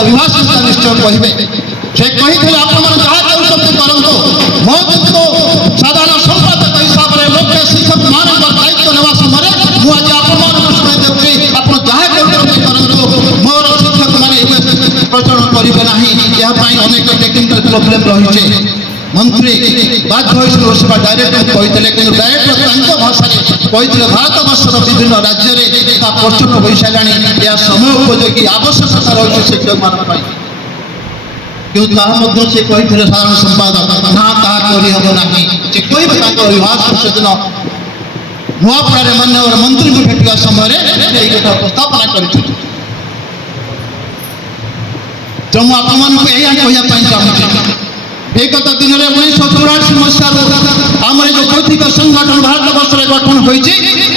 अभिभाषण निश्चय कहे से कही आप जहाँ करूँ मो जो साधारण संपादक हिसाब से लोक शिक्षक मान दायित्व नेवा समय मुझे आपको शुणाई दूसरी आप जहाँ करूँ मोर शिक्षक मैंने प्रचलन करेंगे ना यहाँ अनेक टेक्निकल प्रोब्लेम रही है मंत्री बाध्य होगा डायरेक्टर कहते कि डायरेक्टर भाषा कहते भारत वर्षर विभिन्न राज्य में प्रचलन हो सारा यह समय उपयोगी आवश्यकता रही शिक्षक मान क्यों से कहते साधारण संपादक ना ताकहब ना से कहे अभिभाषण से दिन नुआपड़ा माननीय मंत्री को भेटा समय प्रस्तावना कर तो मुझे कहना चाहूँगी विगत दिन में 1984 मसीह आम जो भौतिक संगठन भारत वर्ष गठन होती